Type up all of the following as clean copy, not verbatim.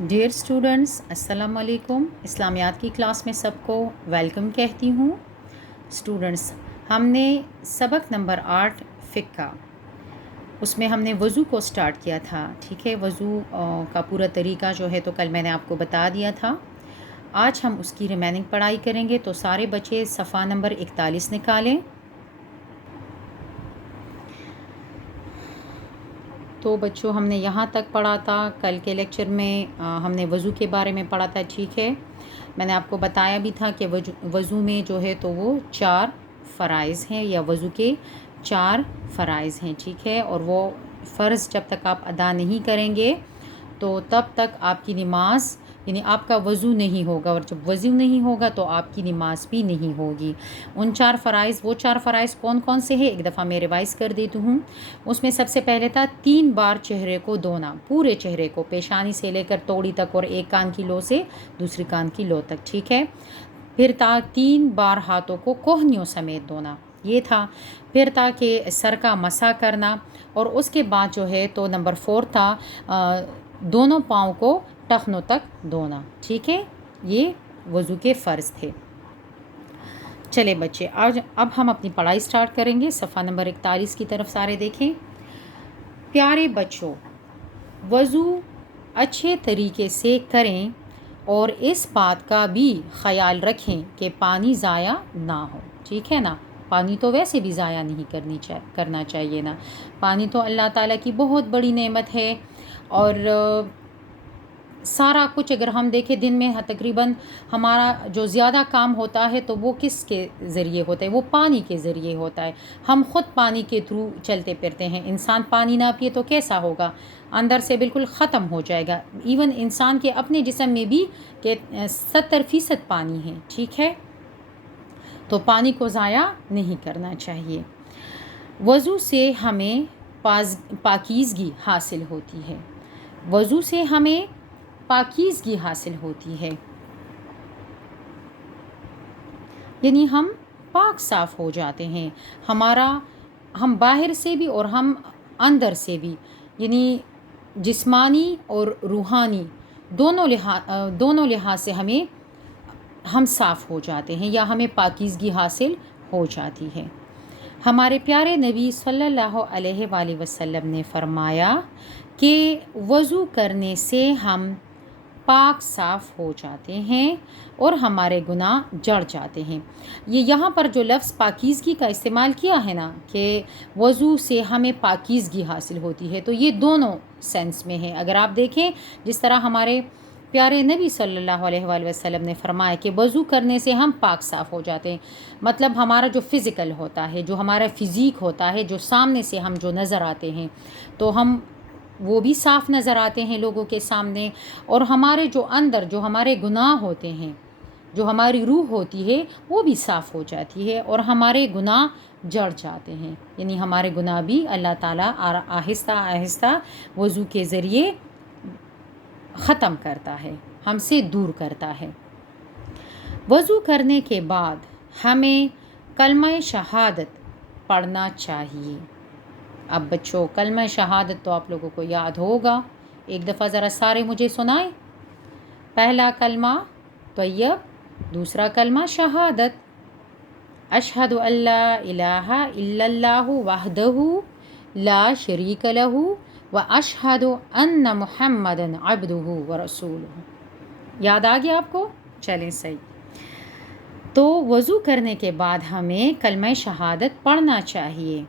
Dear students, السلام علیکم۔ اسلامیات کی کلاس میں سب کو ویلکم کہتی ہوں۔ اسٹوڈنٹس، ہم نے سبق نمبر 8 فقہ، اس میں ہم نے وضو کو سٹارٹ کیا تھا، ٹھیک ہے۔ وضو کا پورا طریقہ جو ہے تو کل میں نے آپ کو بتا دیا تھا۔ آج ہم اس کی ریمیننگ پڑھائی کریں گے، تو سارے بچے صفحہ نمبر 41 نکالیں۔ تو بچوں، ہم نے یہاں تک پڑھا تھا۔ کل کے لیکچر میں ہم نے وضو کے بارے میں پڑھا تھا، ٹھیک ہے۔ میں نے آپ کو بتایا بھی تھا کہ وضو میں جو ہے تو وہ 4 فرائض ہیں، یا وضو کے 4 فرائض ہیں، ٹھیک ہے۔ اور وہ فرض جب تک آپ ادا نہیں کریں گے تو تب تک آپ کی نماز، یعنی آپ کا وضو نہیں ہوگا، اور جب وضو نہیں ہوگا تو آپ کی نماز بھی نہیں ہوگی۔ ان 4 فرائض، وہ 4 فرائض کون کون سے ہیں، ایک دفعہ میں ریوائز کر دیتی ہوں۔ اس میں سب سے پہلے تھا 3 بار چہرے کو دھونا، پورے چہرے کو، پیشانی سے لے کر توڑی تک، اور ایک کان کی لو سے دوسری کان کی لو تک، ٹھیک ہے۔ پھر تھا 3 بار ہاتھوں کو کوہنیوں سمیت دھونا، یہ تھا۔ پھر تھا کہ سر کا مسح کرنا، اور اس کے بعد جو ہے تو نمبر 4 تھا دونوں پاؤں کو ٹخنوں تک دھونا، ٹھیک ہے۔ یہ وضو کے فرض تھے۔ چلے بچے، آج اب ہم اپنی پڑھائی سٹارٹ کریں گے۔ صفحہ نمبر 41 کی طرف سارے دیکھیں۔ پیارے بچوں، وضو اچھے طریقے سے کریں اور اس بات کا بھی خیال رکھیں کہ پانی ضائع نہ ہو، ٹھیک ہے نا۔ پانی تو ویسے بھی ضائع نہیں کرنا چاہیے نا۔ پانی تو اللہ تعالیٰ کی بہت بڑی نعمت ہے، اور سارا کچھ اگر ہم دیکھیں دن میں تقریباً ہمارا جو زیادہ کام ہوتا ہے تو وہ کس کے ذریعے ہوتا ہے، وہ پانی کے ذریعے ہوتا ہے۔ ہم خود پانی کے تھرو چلتے پھرتے ہیں۔ انسان پانی نہ پیے تو کیسا ہوگا، اندر سے بالکل ختم ہو جائے گا۔ ایون انسان کے اپنے جسم میں بھی کہ 70% پانی ہے، ٹھیک ہے۔ تو پانی کو ضائع نہیں کرنا چاہیے۔ وضو سے ہمیں پاکیزگی حاصل ہوتی ہے، وضو سے ہمیں پاکیزگی حاصل ہوتی ہے، یعنی ہم پاک صاف ہو جاتے ہیں۔ ہم باہر سے بھی اور ہم اندر سے بھی، یعنی جسمانی اور روحانی دونوں لحاظ سے ہم صاف ہو جاتے ہیں، یا ہمیں پاکیزگی حاصل ہو جاتی ہے۔ ہمارے پیارے نبی صلی اللہ علیہ وآلہ وسلم نے فرمایا کہ وضو کرنے سے ہم پاک صاف ہو جاتے ہیں اور ہمارے گناہ جڑ جاتے ہیں۔ یہاں پر جو لفظ پاکیزگی کا استعمال کیا ہے نا، کہ وضو سے ہمیں پاکیزگی حاصل ہوتی ہے، تو یہ دونوں سینس میں ہے۔ اگر آپ دیکھیں جس طرح ہمارے پیارے نبی صلی اللہ علیہ وآلہ وسلم نے فرمایا کہ وضو کرنے سے ہم پاک صاف ہو جاتے ہیں، مطلب ہمارا جو فزیکل ہوتا ہے، جو ہمارا فزیک ہوتا ہے، جو سامنے سے ہم جو نظر آتے ہیں تو ہم وہ بھی صاف نظر آتے ہیں لوگوں کے سامنے، اور ہمارے جو اندر جو ہمارے گناہ ہوتے ہیں، جو ہماری روح ہوتی ہے، وہ بھی صاف ہو جاتی ہے، اور ہمارے گناہ جڑ جاتے ہیں، یعنی ہمارے گناہ بھی اللہ تعالیٰ آہستہ آہستہ وضو کے ذریعے ختم کرتا ہے، ہم سے دور کرتا ہے۔ وضو کرنے کے بعد ہمیں کلمہ شہادت پڑھنا چاہیے۔ اب بچوں، کلمہ شہادت تو آپ لوگوں کو یاد ہوگا، ایک دفعہ ذرا سارے مجھے سنائیں۔ پہلا کلمہ طیب، دوسرا کلمہ شہادت، اشہد ان لا الہ الا اللہ وحدہ لا شریک لہ واشہد ان محمدا عبدہ ورسولہ۔ یاد آ گیا آپ کو؟ چلیں صحیح۔ تو وضو کرنے کے بعد ہمیں کلمہ شہادت پڑھنا چاہیے۔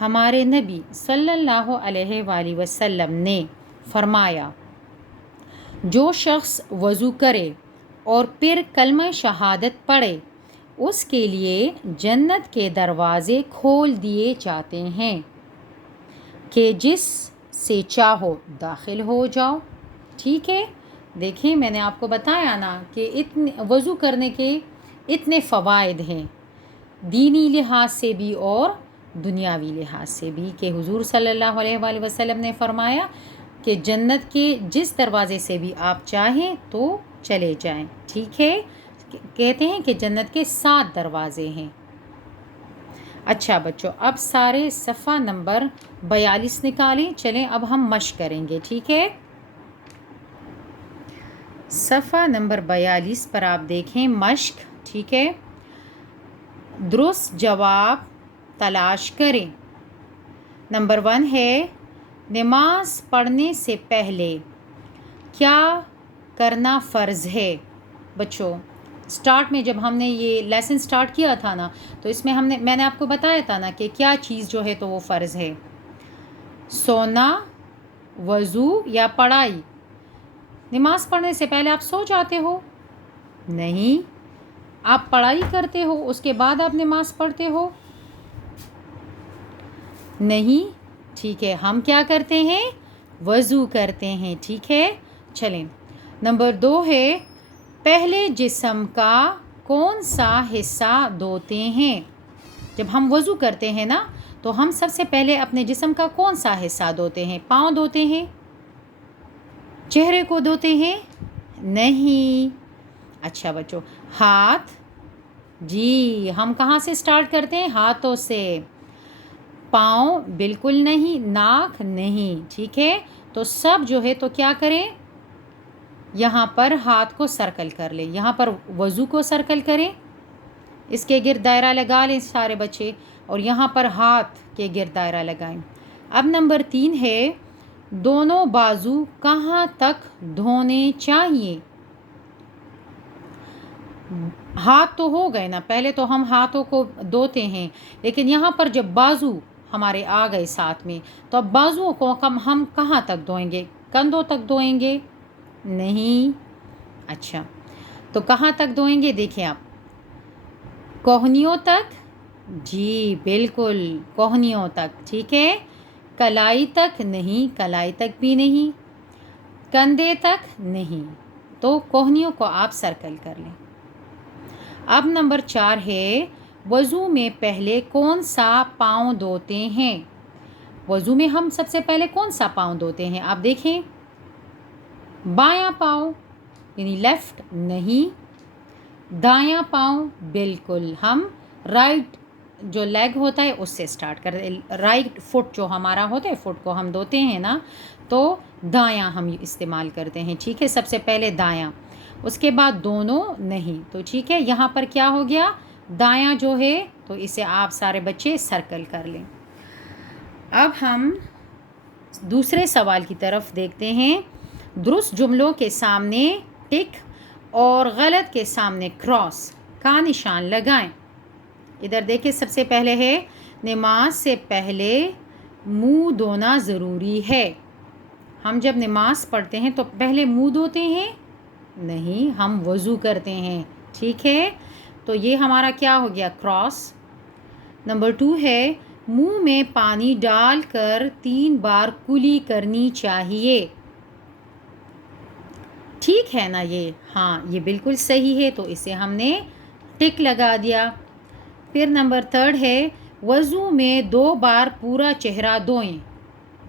ہمارے نبی صلی اللہ علیہ وآلہ وسلم نے فرمایا، جو شخص وضو کرے اور پھر کلمہ شہادت پڑھے، اس کے لیے جنت کے دروازے کھول دیے جاتے ہیں کہ جس سے چاہو داخل ہو جاؤ، ٹھیک ہے۔ دیکھیں، میں نے آپ کو بتایا نا کہ وضو کرنے کے اتنے فوائد ہیں، دینی لحاظ سے بھی اور دنیاوی لحاظ سے بھی، کہ حضور صلی اللہ علیہ وآلہ وسلم نے فرمایا کہ جنت کے جس دروازے سے بھی آپ چاہیں تو چلے جائیں، ٹھیک ہے۔ کہتے ہیں کہ جنت کے 7 دروازے ہیں۔ اچھا بچوں، اب سارے صفحہ نمبر 42 نکالیں۔ چلیں اب ہم مشق کریں گے، ٹھیک ہے۔ صفحہ نمبر 42 پر آپ دیکھیں مشق، ٹھیک ہے، درست جواب تلاش کریں۔ نمبر 1 ہے نماز پڑھنے سے پہلے کیا کرنا فرض ہے؟ بچوں سٹارٹ میں جب ہم نے یہ لیسن سٹارٹ کیا تھا نا، تو اس میں میں نے آپ کو بتایا تھا نا کہ کیا چیز جو ہے تو وہ فرض ہے، سونا، وضو یا پڑھائی۔ نماز پڑھنے سے پہلے آپ سو جاتے ہو؟ نہیں، آپ پڑھائی کرتے ہو، اس کے بعد آپ نماز پڑھتے ہو؟ نہیں، ٹھیک ہے، ہم کیا کرتے ہیں؟ وضو کرتے ہیں، ٹھیک ہے۔ چلیں، نمبر 2 ہے پہلے جسم کا کون سا حصہ دھوتے ہیں؟ جب ہم وضو کرتے ہیں نا تو ہم سب سے پہلے اپنے جسم کا کون سا حصہ دھوتے ہیں؟ پاؤں دھوتے ہیں؟ چہرے کو دھوتے ہیں؟ نہیں۔ اچھا بچوں، ہاتھ؟ جی، ہم کہاں سے سٹارٹ کرتے ہیں؟ ہاتھوں سے۔ پاؤں؟ بالکل نہیں۔ ناک؟ نہیں، ٹھیک ہے۔ تو سب جو ہے تو کیا کریں؟ یہاں پر ہاتھ کو سرکل کر لیں، یہاں پر وضو کو سرکل کریں، اس کے گرد دائرہ لگا لیں سارے بچے، اور یہاں پر ہاتھ کے گرد دائرہ لگائیں۔ اب نمبر 3 ہے دونوں بازو کہاں تک دھونے چاہیے؟ ہاتھ تو ہو گئے نا، پہلے تو ہم ہاتھوں کو دھوتے ہیں، لیکن یہاں پر جب بازو ہمارے آ گئے ساتھ میں، تو اب بازوؤں کو ہم کہاں تک دھوئیں گے؟ کندھوں تک دھوئیں گے؟ نہیں۔ اچھا، تو کہاں تک دھوئیں گے؟ دیکھیں آپ، کوہنیوں تک؟ جی بالکل، کوہنیوں تک، ٹھیک ہے۔ کلائی تک؟ نہیں، کلائی تک بھی نہیں۔ کندھے تک؟ نہیں۔ تو کوہنیوں کو آپ سرکل کر لیں۔ اب نمبر 4 ہے وضو میں پہلے کون سا پاؤں دھوتے ہیں؟ وضو میں ہم سب سے پہلے کون سا پاؤں دھوتے ہیں؟ آپ دیکھیں، بایاں پاؤں یعنی لیفٹ؟ نہیں۔ دایاں پاؤں؟ بالکل، ہم رائٹ جو لیگ ہوتا ہے اس سے سٹارٹ کرتے ہیں، رائٹ فٹ جو ہمارا ہوتا ہے، فٹ کو ہم دھوتے ہیں نا، تو دایاں ہم استعمال کرتے ہیں، ٹھیک ہے۔ سب سے پہلے دایاں، اس کے بعد دونوں نہیں، تو ٹھیک ہے، یہاں پر کیا ہو گیا؟ دایاں جو ہے تو اسے آپ سارے بچے سرکل کر لیں۔ اب ہم دوسرے سوال کی طرف دیکھتے ہیں۔ درست جملوں کے سامنے ٹک اور غلط کے سامنے کراس کا نشان لگائیں۔ ادھر دیکھیں، سب سے پہلے ہے نماز سے پہلے منہ دھونا ضروری ہے۔ ہم جب نماز پڑھتے ہیں تو پہلے منہ دھوتے ہیں؟ نہیں، ہم وضو کرتے ہیں، ٹھیک ہے۔ تو یہ ہمارا کیا ہو گیا؟ کراس۔ نمبر 2 ہے منہ میں پانی ڈال کر 3 بار کلی کرنی چاہیے۔ ٹھیک ہے نا یہ؟ ہاں، یہ بالکل صحیح ہے، تو اسے ہم نے ٹک لگا دیا۔ پھر نمبر 3 ہے وضو میں 2 بار پورا چہرہ دھوئیں۔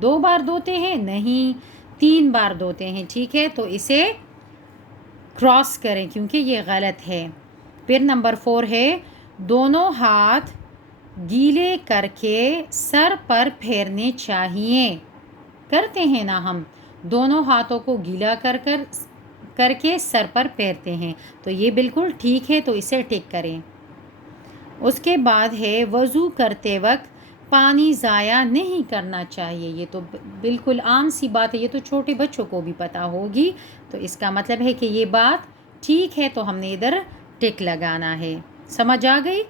2 بار دھوتے ہیں؟ نہیں، 3 بار دھوتے ہیں، ٹھیک ہے، تو اسے کراس کریں کیونکہ یہ غلط ہے۔ پھر نمبر 4 ہے دونوں ہاتھ گیلے کر کے سر پر پھیرنے چاہیے۔ کرتے ہیں نا ہم، دونوں ہاتھوں کو گیلا کر کے سر پر پھیرتے ہیں، تو یہ بالکل ٹھیک ہے، تو اسے ٹک کریں۔ اس کے بعد ہے وضو کرتے وقت پانی ضائع نہیں کرنا چاہیے۔ یہ تو بالکل عام سی بات ہے، یہ تو چھوٹے بچوں کو بھی پتہ ہوگی، تو اس کا مطلب ہے کہ یہ بات ٹھیک ہے، تو ہم نے ادھر ٹک لگانا ہے۔ سمجھ آ گئی؟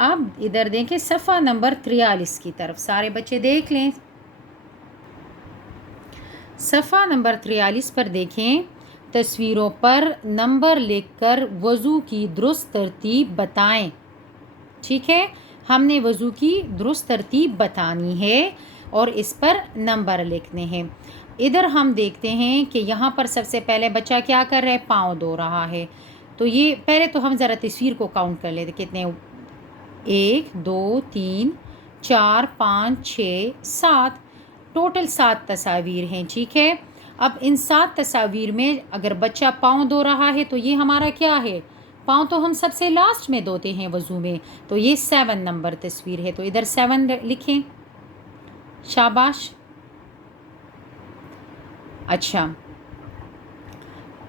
اب ادھر دیکھیں صفحہ نمبر 43 کی طرف، سارے بچے دیکھ لیں۔ صفحہ نمبر 43 پر دیکھیں، تصویروں پر نمبر لکھ کر وضو کی درست ترتیب بتائیں۔ ٹھیک ہے، ہم نے وضو کی درست ترتیب بتانی ہے اور اس پر نمبر لکھنے ہیں۔ ادھر ہم دیکھتے ہیں کہ یہاں پر سب سے پہلے بچہ کیا کر رہا ہے؟ پاؤں دھو رہا ہے۔ تو یہ پہلے تو ہم ذرا تصویر کو کاؤنٹ کر لیتے، کتنے؟ 1 2 3 4 5 6 7، ٹوٹل 7 تصاویر ہیں، ٹھیک ہے۔ اب ان 7 تصاویر میں اگر بچہ پاؤں دھو رہا ہے تو یہ ہمارا کیا ہے؟ پاؤں تو ہم سب سے لاسٹ میں دھوتے ہیں وضو میں، تو یہ 7 نمبر تصویر ہے، تو ادھر 7 لکھیں۔ شاباش۔ اچھا،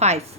5।